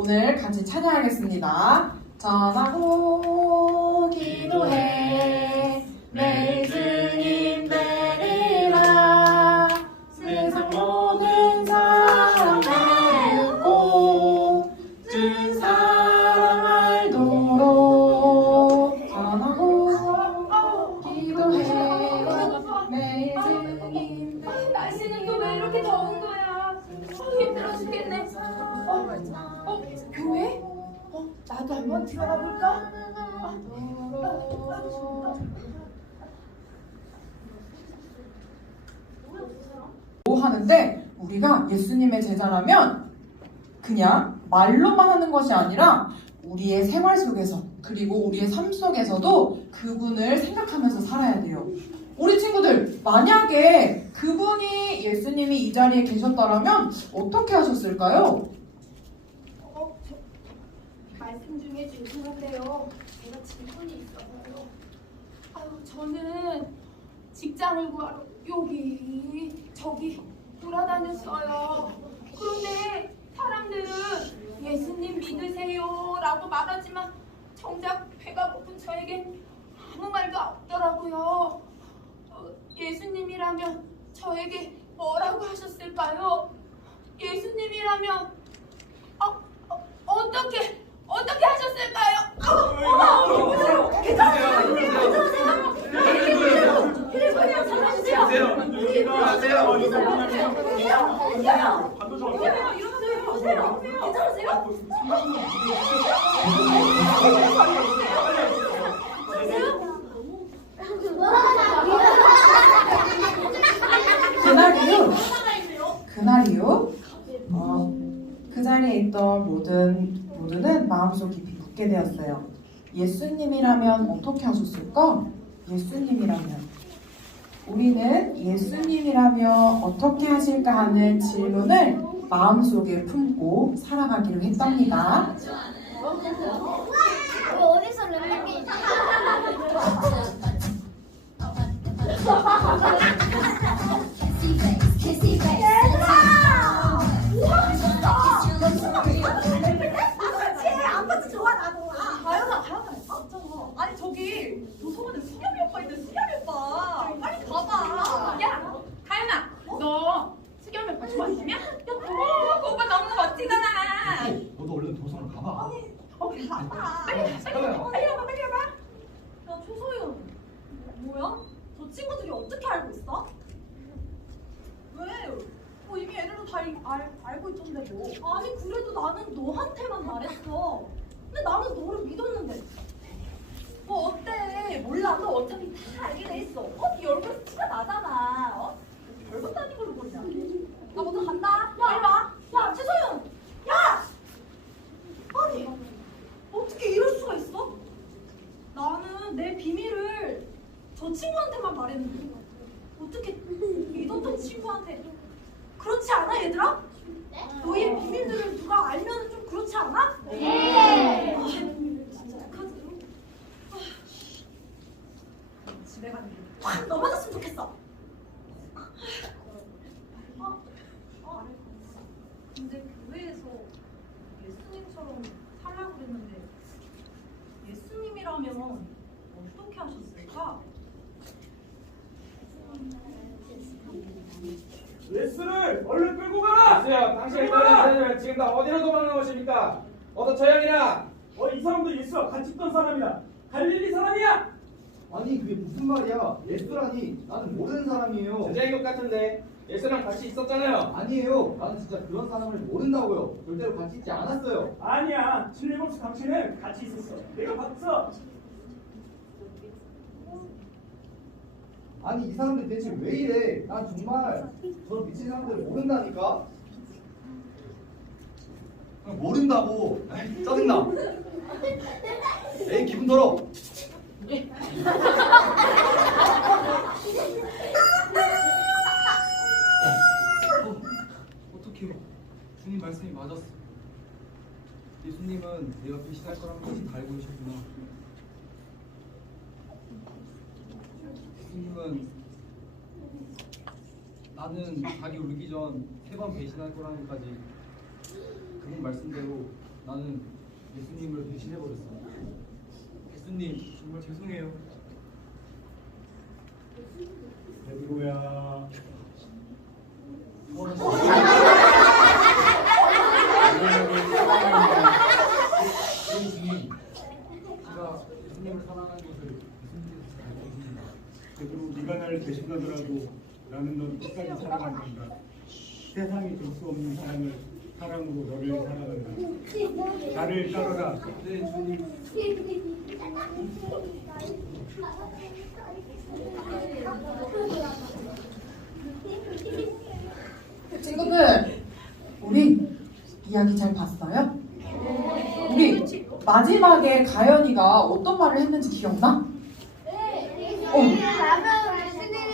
오늘 같이 찬양하겠습니다. 전하고 기도해 하는데 우리가 예수님의 제자라면 그냥 말로만 하는 것이 아니라 우리의 생활 속에서 그리고 우리의 삶 속에서도 그분을 생각하면서 살아야 돼요. 우리 친구들 만약에 그분이 예수님이 이 자리에 계셨더라면 어떻게 하셨을까요? 어, 저, 말씀 중에 죄송한데요. 제가 질문이 있어서요. 아유, 저는 직장을 구하러 여기, 저기 돌아다녔어요. 그런데 사람들은 예수님 믿으세요 라고 말하지만 정작 배가 고픈 저에게 아무 말도 없더라고요. 어, 예수님이라면 저에게 뭐라고 하셨을까요? 예수님이라면 어, 어, 어떻게 어떻게 하셨을까요? 아, 어머, 여보세요. 괜찮으세요? 괜찮으세요? 괜찮으세요? 그래서요, 전화주세요. 안녕하세요. 괜찮으세요? 괜찮으세요? 일어나세요. 보세요. 괜찮으세요? 그날 이후 그날 이후 어, 그 자리에 있던 모든 모두는 마음속 깊이 묻게 되었어요. 예수님이라면 어떻게 하셨을까? 예수님이라면 우리는 예수님이라면 어떻게 하실까 하는 질문을 마음속에 품고 살아가기로 했답니다. 어디서 아, 아니 저기 도서관에 수겸이 오빠 있는 수겸이 오빠. 빨리 가봐. 야, 가연아, 너 수겸이 오빠 좋아하시냐? 야, 어, 그 오빠 너무 멋지잖아. 너도 얼른 도서관 가봐. 어, 가봐. 빨리 가, 빨리 가, 빨리 가봐, 빨리 가봐. 야 최소윤 뭐야? 저 친구들이 어떻게 알고 있어? 왜? 뭐 이미 애들도 다 알, 알, 알고 있던데 뭐 아니 그래도 나는 너한테만 말했어 근데 나는 너를 믿었는데 뭐 어때 몰라 너 어차피 다 알게 돼 있어 어? 네 얼굴 티가 나잖아 어? 별것도 아닌 걸로 보이냐 나 먼저 간다 빨리 와 야 최소윤 야! 아니 어떻게 이럴 수가 있어? 나는 내 비밀을 저 친구한테만 말했는데 어떻게 믿었던 친구한테 그렇지 않아 얘들아? 너의 비밀들을 누가 알면 좀 그렇지 않아? 네. 아, 진짜 어떡하지? 아, 집에 가는 길확 넘어졌으면 좋겠어. 어? 어? 근데 교회에서 예수님처럼 살라고 그랬는데 예수님이라면 어떻게 하셨을까? 레스를 얼른 끌고 가라. 예수야, 당신 일단은 지금 다 어디로 도망간 것입니까? 어서 저 형이나. 어, 이 사람도 예수와 같이 있던 사람이다. 갈릴리 사람이야. 아니 그게 무슨 말이야? 예수라니 나는 모르는 사람이에요. 제자인 것 같은데 예수랑 같이 있었잖아요. 아니에요. 나는 진짜 그런 사람을 모른다고요. 절대로 같이 있지 않았어요. 아니야. 칠레몬스 당신은 같이 있었어. 내가 봤어. 아니 이 사람들 대체 왜 이래? 난 정말 저런 미친 사람들 모른다니까. 모른다고. 에이, 짜증나. 에이 기분 더러. 어떻게요? 주님 말씀이 맞았어. 예수님은 내가 배신할 거라는 것을 다 알고 계셨구나. 예수님은 나는 자기 울기 전 세 번 배신할 거라는 것까지 그분 말씀대로 나는 예수님을 배신해 버렸어. 예수님 정말 죄송해요. 베드로야. 네가 나를 배신하더라도 나는 넌 끝까지 사랑한다. 세상이 줄 수 없는 사랑을 사랑으로 너를 사랑한다. 나를 따르라. 네 주님 친구들, 우리 이야기 잘 봤어요? 우리 마지막에 가연이가 어떤 말을 했는지 기억나? 어,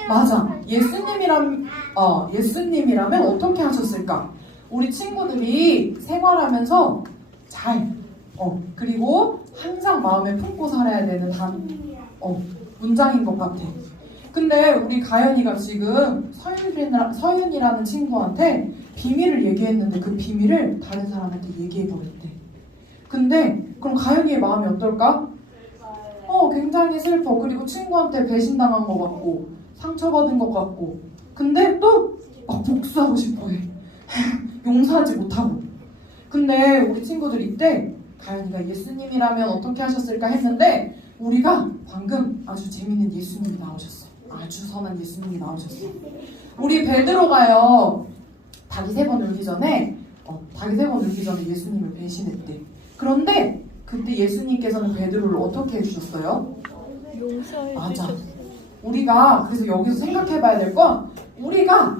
맞아. 예수님이람, 어, 예수님이라면 어떻게 하셨을까? 우리 친구들이 생활하면서 잘, 어, 그리고 항상 마음에 품고 살아야 되는 단, 어, 문장인 것 같아. 근데 우리 가연이가 지금 서윤이라, 서윤이라는 친구한테 비밀을 얘기했는데 그 비밀을 다른 사람한테 얘기해버렸대. 근데 그럼 가연이의 마음이 어떨까? 어, 굉장히 슬퍼. 그리고 친구한테 배신당한 것 같고, 상처받은 것 같고. 근데 또 막 복수하고 싶어 해. 용서하지 못하고. 근데 우리 친구들 이때 가연이가 예수님이라면 어떻게 하셨을까 했는데 우리가 방금 아주 재밌는 예수님이 나오셨어. 아주 선한 예수님이 나오셨어. 우리 베드로가요. 닭이 세 번 울기 전에 어, 닭이 세 번 울기 전에 예수님을 배신했대. 그런데 그때 예수님께서는 베드로를 어떻게 해주셨어요? 맞아. 우리가 그래서 여기서 생각해봐야 될 건 우리가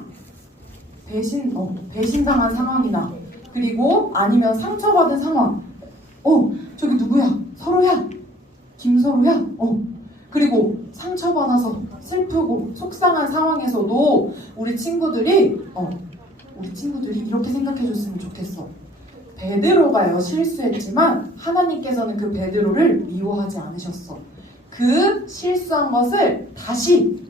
배신 어, 배신당한 상황이나 그리고 아니면 상처받은 상황. 어 저기 누구야? 서로야. 김서로야. 어 그리고 상처받아서 슬프고 속상한 상황에서도 우리 친구들이 어 우리 친구들이 이렇게 생각해줬으면 좋겠어. 베드로가요 실수했지만 하나님께서는 그 베드로를 미워하지 않으셨어. 그 실수한 것을 다시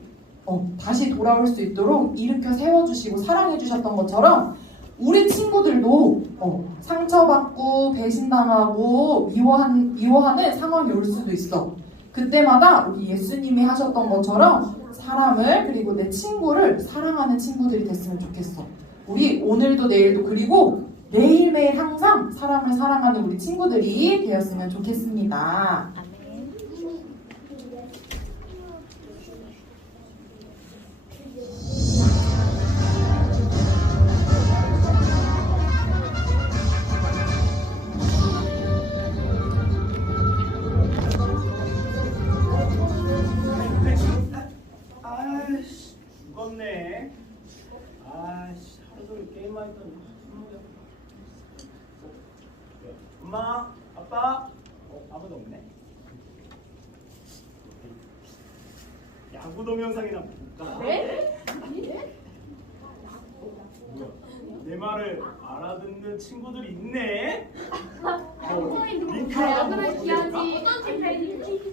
어, 다시 돌아올 수 있도록 일으켜 세워주시고 사랑해주셨던 것처럼 우리 친구들도 어, 상처받고 배신당하고 미워한, 미워하는 상황이 올 수도 있어. 그때마다 우리 예수님이 하셨던 것처럼 사람을 그리고 내 친구를 사랑하는 친구들이 됐으면 좋겠어. 우리 오늘도 내일도 그리고 매일매일 항상 사람을 사랑하는 우리 친구들이 되었으면 좋겠습니다. 아이씨 죽었네. 아이씨 하루 종일 게임만 했더니 손목이 아프다. 엄마, 아빠, 어 아무도 없네. 야구 동영상이나 볼까? 네? 내 말을 알아듣는 친구들이 있네. 어, 링크를 한번 보여줄까? 어떤 팀 팬인지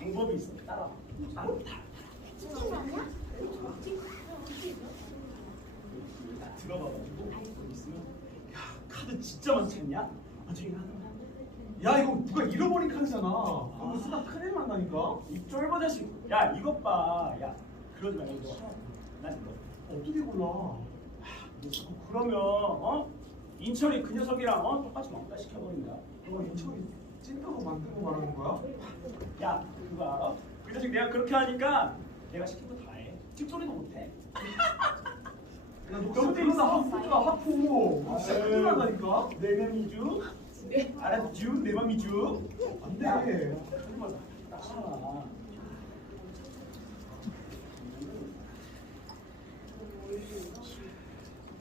방법이 있어. 따라. 따라. 야, 들어가가지고 있으면 야 카드 진짜 많지 않냐? 나중에 하나. 야 이거 누가 잃어버린 카드잖아 그거 쓰다 큰일 난다니까 이 쫄보 자식. 야 이것 봐. 야 그러지 말고 너 하나. 난 이거. 어떻게 골라 너 자꾸 그러면 어? 인철이 그 녀석이랑 어? 똑같이 왕따 시켜버린다. 너 인척이 찐따고 만들고 말하는 거야? 야 그거 알아? 그 자식 내가 그렇게 하니까 내가 시킨 거 다 해. 찍소리도 못 해. 야, 너무 때리다 하프가 하프. 아, 진짜 큰일 나다니까. 내 맘이죠? 알았죠? 내 맘이죠? 안 돼. 정말 따라.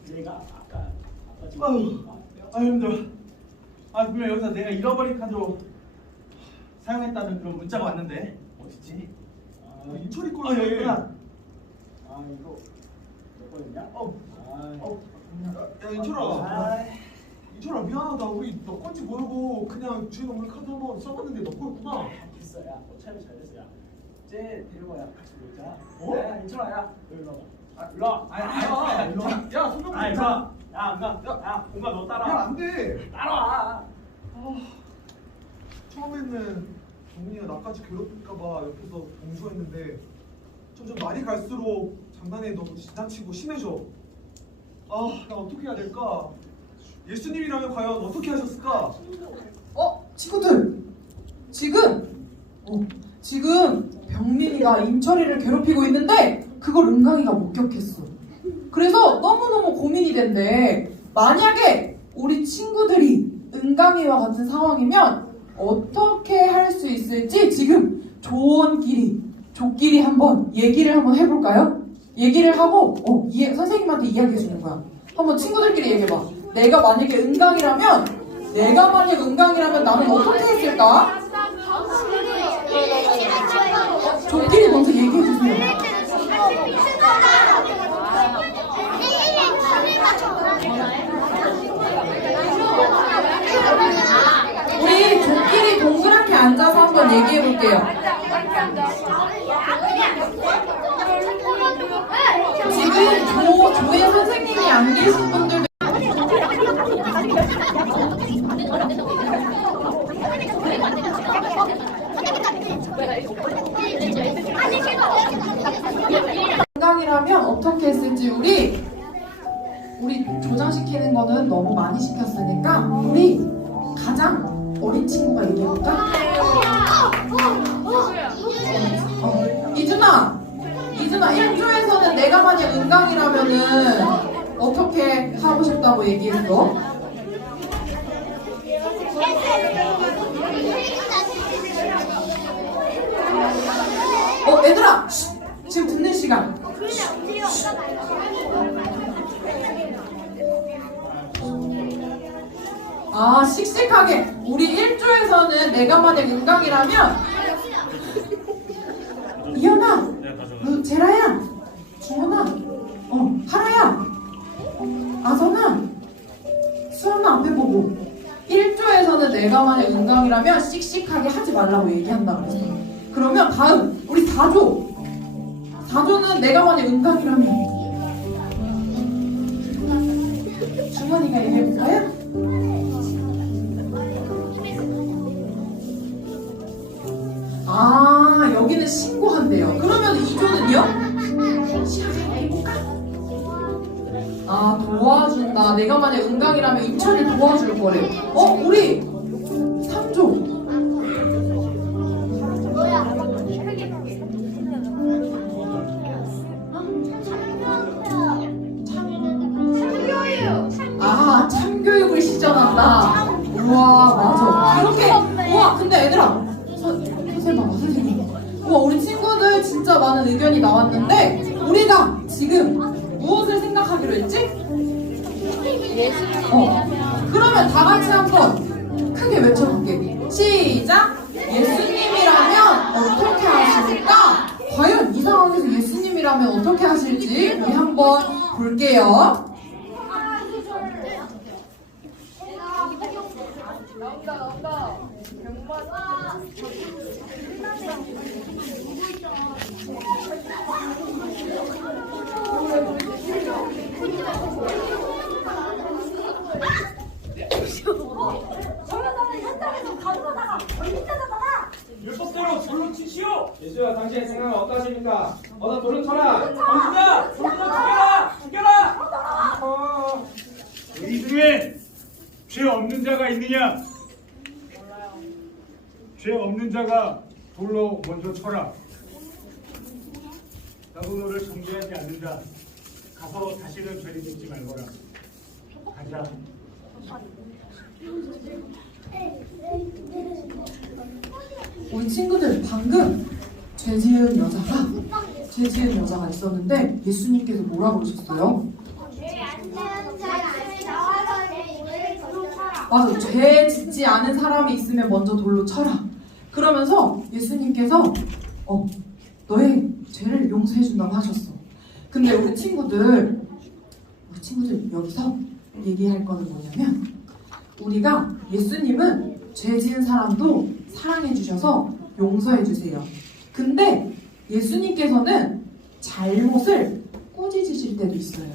내가 아까 아빠 지금 아유, 아유 힘들어. 아 분명 여기서 내가 잃어버린 카드로 사용했다는 그런 문자가 왔는데 어딨지? 아, 인철이 걸 썼구나. 아 이거 몇 번이냐? 어, 아, 어, 야 인철아. 인철아 미안하다. 우리 너 건지 모르고 그냥 주인 없는 카드 한번 써봤는데 너 거였구나. 됐어 야. 어차피 잘 됐어 야. 쟤 데려와야 같이 놀자. 어? 야, 인철아야. 너 일로 와봐. 아, 일로 와. 아니 아니야. 와. 야 소명 아, 일로 와. 야, 안 가. 야, 뭔가 너 따라와. 야안 돼. 따라와. 아, 처음에는 정민이가 나까지 괴롭힐까봐 옆에서 봉조했는데 점점 날이 갈수록 장난에 너무 지나치고 심해져. 아, 나 어떻게 해야 될까? 예수님이라면 과연 어떻게 하셨을까? 어, 친구들. 지금, 어, 지금 병민이가 임철이를 괴롭히고 있는데 그걸 은강이가 목격했어. 그래서 너무너무 고민이 된대. 만약에 우리 친구들이 은강이와 같은 상황이면 어떻게 할 수 있을지 지금 조언끼리, 조끼리 한번 얘기를 한번 해볼까요? 얘기를 하고, 어, 이해, 선생님한테 이야기해 주는 거야. 한번 친구들끼리 얘기해봐. 내가 만약에 은강이라면, 내가 만약 은강이라면 나는 어떻게 했을까? 조끼리 먼저 얘기해 주세요. 우리 조끼리 동그랗게 앉아서 한번 얘기해 볼게요. 지금 조, 조의 선생님이 안 계신 분들도 건강이라면 어떻게 했을지 우리 우리 조장시키는 거는 너무 많이 시켰으니까 우리 가장 어린 친구가 얘기해볼까? 어, 이준아! 이준아 1조에서는 내가 만약 은강이라면은 어떻게 하고 싶다고 얘기했어? 어 얘들아! 쉿, 지금 듣는 시간 아 씩씩하게. 우리 1조에서는 내가 만약 은강이라면 이현아 너 제라야 중현아 어 하라야 아선아 수연아 앞에 보고. 1조에서는 내가 만약 은강이라면 씩씩하게 하지 말라고 얘기한다 그랬어 그러면 다음 우리 4조. 4조는 내가 만약 은강이라면 중원이가 얘기해볼까요? 아 여기는 신고한대요. 그러면 2조는요? 시작해볼까? 아 도와준다. 내가 만약 은강이라면 인천이 도와줄 거래. 어 우리 와 우리 친구들 진짜 많은 의견이 나왔는데 우리가 지금 무엇을 생각하기로 했지? 어 그러면 다 같이 한번 크게 외쳐볼게. 시작. 예수님이라면 어떻게 하실까? 과연 이 상황에서 예수님이라면 어떻게 하실지 우리 한번 볼게요. 저 여자는 현장에서 가져다가 걸린다잖아. 율법대로 돌로 치시오! 예수야 당신의 생각은 어떠십니까? 어서 돌을 쳐라! 당신아! 돌로 죽여라! 죽여라! 어... 우리 중에 죄 없는 자가 있느냐? 죄 없는 자가 돌로 먼저 쳐라. 나도 너를 정죄하지 않는다. 가서 다시는 죄를 짓지 말거라. 가자. 우리 친구들 방금 죄 지은 여자가 죄죄 지은 여자가 있었는데 예수님께서 뭐라 그러셨어요? 맞아. 죄 짓지 않은 사람이 있으면 먼저 돌로 쳐라. 그러면서 예수님께서 어, 너의 죄를 용서해 준다고 하셨어. 근데 우리 친구들 우리 친구들 여기서 얘기할 거는 뭐냐면 우리가 예수님은 죄 지은 사람도 사랑해 주셔서 용서해 주세요. 근데 예수님께서는 잘못을 꾸짖으실 때도 있어요.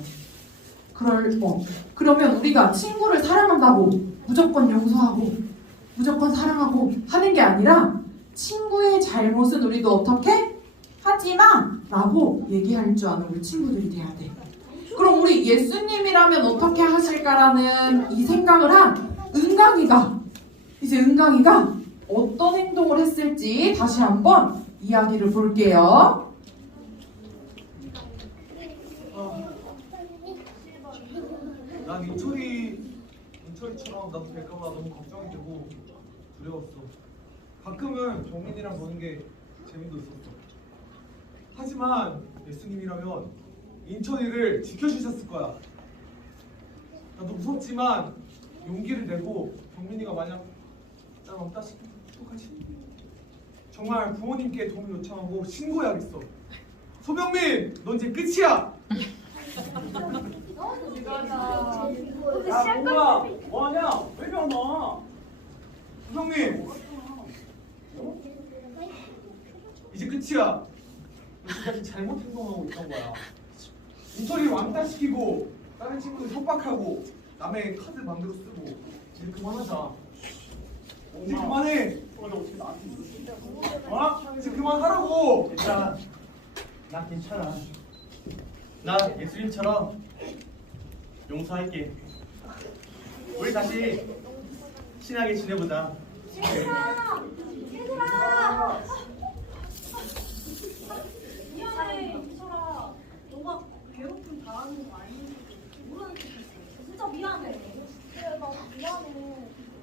그럴 어 그러면 우리가 친구를 사랑한다고 무조건 용서하고 무조건 사랑하고 하는 게 아니라 친구의 잘못은 우리도 어떻게 하지마 라고 얘기할 줄 아는 우리 친구들이 돼야 돼. 그럼 우리 예수님이라면 어떻게 하실까라는 이 생각을 한 은강이가 이제 은강이가 어떤 행동을 했을지 다시 한번 이야기를 볼게요. 난 인철이 인철이처럼 나도 될까봐 너무 걱정이 되고 두려웠어. 가끔은 정민이랑 노는 게 재미도 있었어. 하지만 예수님이라면 인철이를 지켜주셨을 거야. 나도 무섭지만 용기를 내고 경민이가 만약 난 없다 싶으면 어떡하지? 정말 부모님께 도움 요청하고 신고해야겠어. 소병민, 넌 이제 끝이야. 야 뭐야 뭐하냐 왜 병나 소병민, 이제 끝이야. 너 지금까지 잘못 행동하고 있던 거야. 인철이 왕따시키고 다른 친구들 협박하고 남의 카드 만들어 쓰고 이제 그만하자. 이제 그만해. 어? 이제 그만하라고. 괜찮아. 나 괜찮아. 나 예수님처럼 용서할게. 우리 다시 친하게 지내보자. 미안해, 이철아. 너가 괴롭힘 당하는 거 아닌지 모르는 척 했어. 진짜 미안해. 미안해.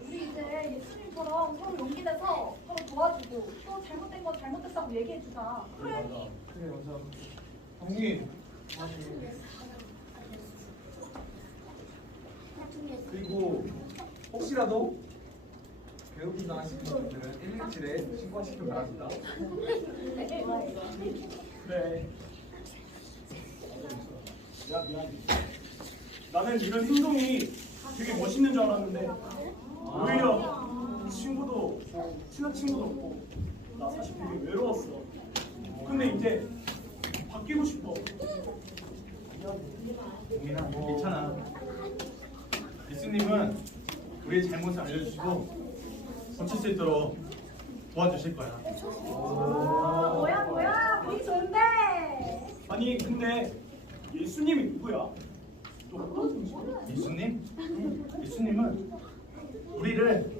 우리 이제 예수님처럼 서로 용기 내서 서로 도와주고 또 잘못된 거 잘못됐다고 얘기해 주자. 그래. 그래 맞아. 정민. 그리고 혹시라도 괴롭힘 당하신 분들은 117에 신고하시길 바랍니다. 그래 야 미안해 나는 이런 행동이 되게 멋있는 줄 알았는데 오히려 이 친구도 친한 친구도 없고 나 사실 되게 외로웠어 근데 이제 바뀌고 싶어 동민아, 괜찮아. 예수님은 우리의 잘못을 알려주시고 고칠 수 있도록 도와주실 거야. 뭐야, 뭐야. 보기 좋은데. 아니 근데 예수님이 누구야? 예수님? 예수님은 우리를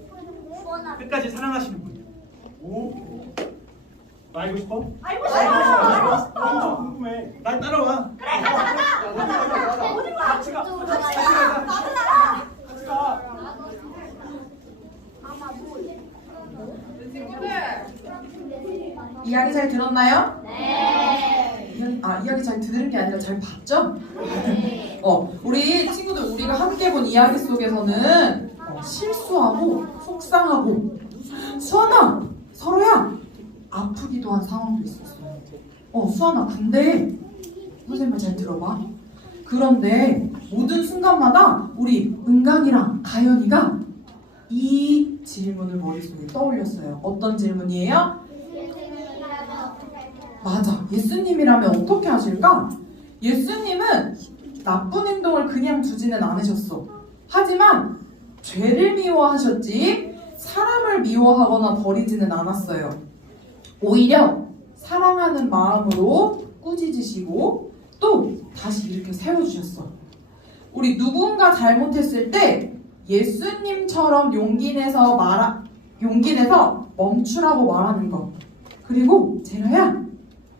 끝까지 사랑하시는 분이야. 오 알고 싶어? 알고 알고 싶어. 싶어 완전 궁금해 날 따라와. 같이 가 나도 같이 나랑. 가 나도 나랑. 같이 가 이야기 잘 들었나요? 네. 아 이야기 잘 듣는 게 아니라 잘 봤죠? 어 우리 친구들 우리가 함께 본 이야기 속에서는 어, 실수하고 속상하고 수아나 서로야 아프기도 한 상황도 있었어요. 어 수아나 근데 선생님 잘 들어봐. 그런데 모든 순간마다 우리 은강이랑 가연이가 이 질문을 머릿속에 떠올렸어요. 어떤 질문이에요? 맞아. 예수님이라면 어떻게 하실까? 예수님은 나쁜 행동을 그냥 두지는 않으셨어. 하지만 죄를 미워하셨지 사람을 미워하거나 버리지는 않았어요. 오히려 사랑하는 마음으로 꾸짖으시고 또 다시 일으켜 세워주셨어. 우리 누군가 잘못했을 때 예수님처럼 용기 내서 말하, 용기 내서 멈추라고 말하는 것. 그리고 제라야,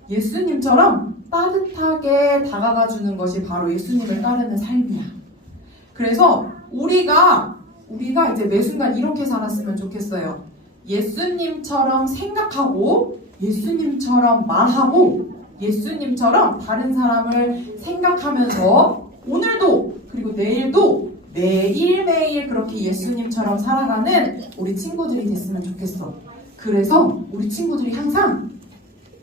예수님처럼 따뜻하게 다가가 주는 것이 바로 예수님을 따르는 삶이야. 그래서 우리가 우리가 이제 매 순간 이렇게 살았으면 좋겠어요. 예수님처럼 생각하고 예수님처럼 말하고 예수님처럼 다른 사람을 생각하면서 오늘도 그리고 내일도 매일매일 그렇게 예수님처럼 살아가는 우리 친구들이 됐으면 좋겠어. 그래서 우리 친구들이 항상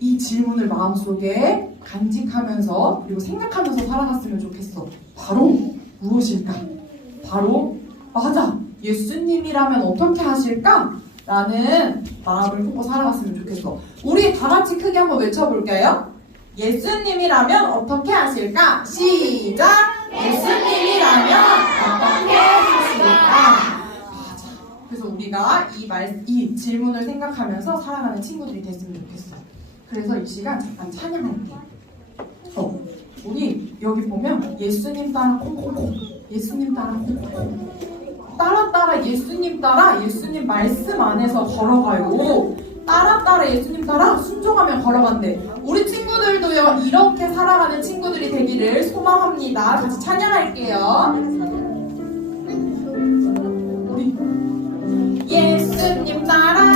이 질문을 마음속에 간직하면서 그리고 생각하면서 살아갔으면 좋겠어. 바로 무엇일까? 바로 맞아. 예수님이라면 어떻게 하실까? 라는 마음을 품고 살아갔으면 좋겠어. 우리 다 같이 크게 한번 외쳐볼게요. 예수님이라면 어떻게 하실까? 시작! 예수님이라면 어떻게 하실까? 맞아. 그래서 우리가 이 말, 이 질문을 생각하면서 살아가는 친구들이 됐으면 좋겠어. 그래서 이 시간 잠깐 찬양할게. 어, 우리 여기 보면 예수님 따라 콩콩콩, 예수님 따라 콩콩콩. 따라 따라 예수님 따라 예수님 말씀 안에서 걸어가요. 따라 따라 예수님 따라 순종하며 걸어간대. 우리 친구들도요 이렇게 살아가는 친구들이 되기를 소망합니다. 같이 찬양할게요. 우리 예수님 따라